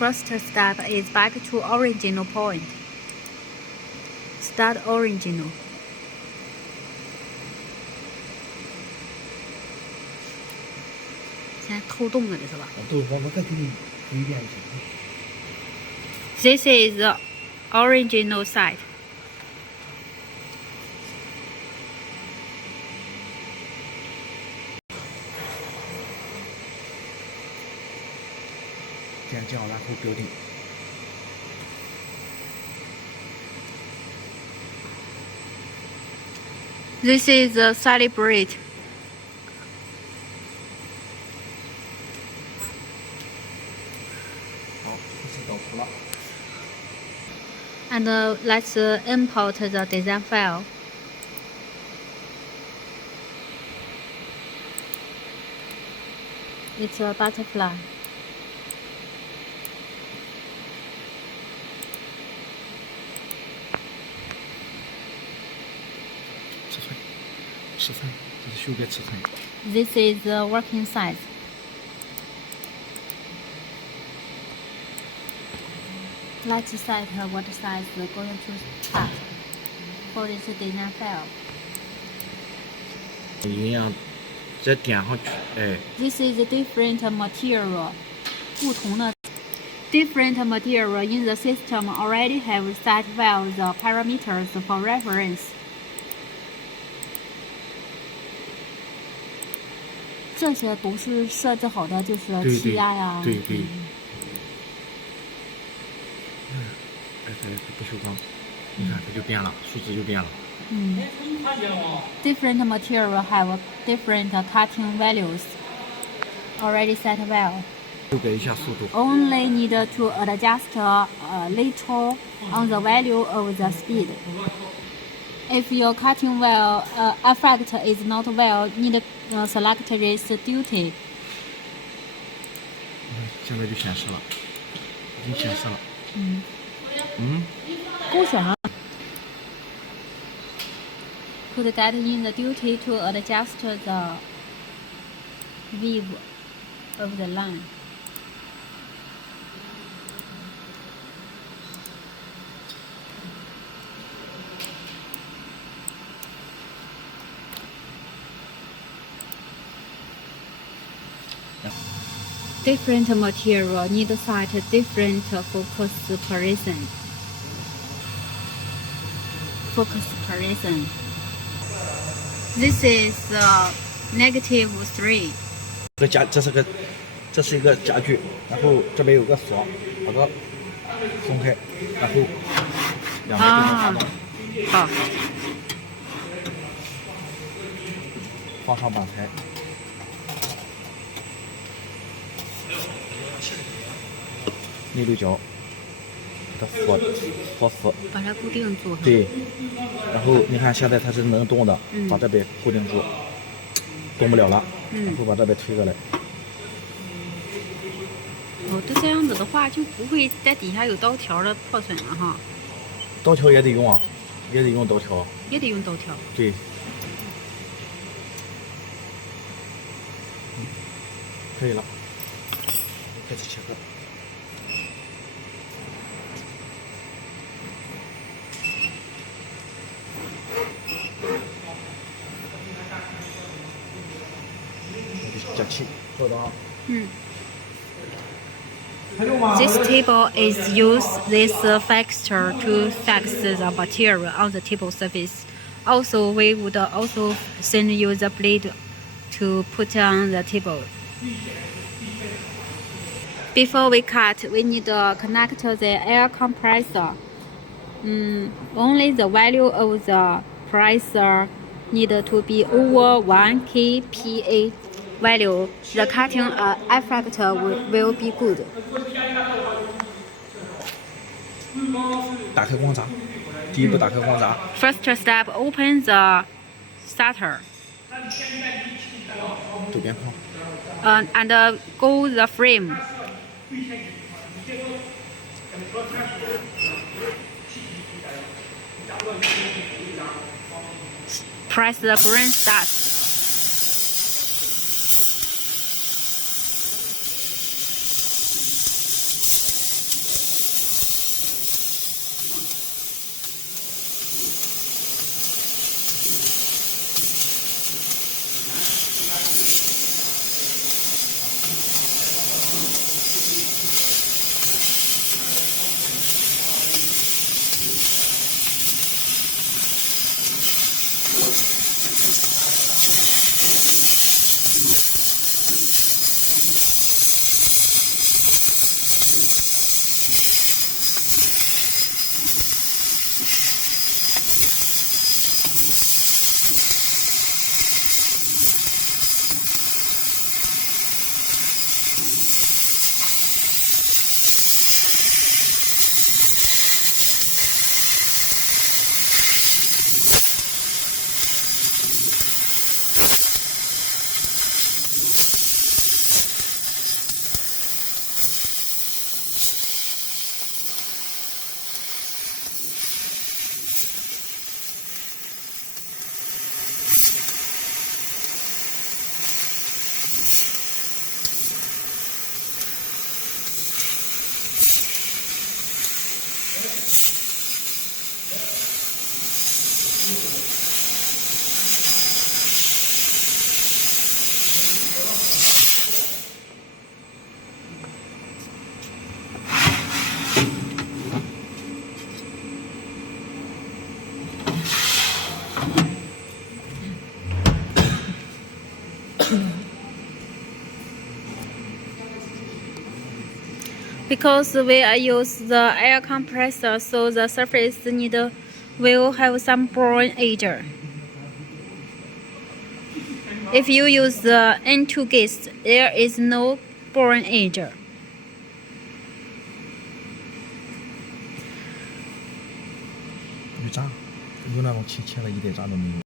first step is back to original point. Start original. 现在透动了的是吧？对，我再给你一遍。 This is the original side. 尖角，然后标定。 This is the celebrate. 好，这是导图了。 And let's import the design file. It's a butterfly. 尺寸，这是修改尺寸。 This is the working size. Let's set what size we're going to cut for this design file. 营养再点上去，哎。 This is a different material. 不同的 different material in the system already have set well the parameters for reference. 这些都是设置好的，就是气压呀。对。哎，它不锈钢，你看它就变了，数字就变了。Different material have different cutting values already set well. 修改一下速度。 Only need to adjust a little on the value of the speed. If your cutting wheel effect is not well, need select this duty. 现在就显示了，已经显示了。勾选了。Could get in the duty to adjust the weave of the line. Different material need set different focus position. This is -3. 这是一个夹具，然后这边有个锁，把它松开，然后两个就能滑动。好。放上板材。 内六角，把它锁死，把它固定住。对，然后你看现在它是能动的，把这边固定住，动不了了，然后把这边推过来。哦，都这样子的话，就不会在底下有刀条的破损了哈。刀条也得用啊，也得用刀条。也得用刀条。对。可以了，开始切割。 加气，做的啊。This table is use this fixture to fix the material on the table surface. Also, we would also send you the blade to put on the table. Before we cut, we need to connect the air compressor. Only the value of the pressure need to be over 1 kPa value. The cutting effect will be good. 打开光闸，第一步打开光闸。First step, open the shutter. 走边框。And go the frame. Press the green start. Because we use the air compressor, so the surface will have some burn edge. If you use the N2 gas, there is no burn edge. 没炸，有那种轻轻的一点炸都没有。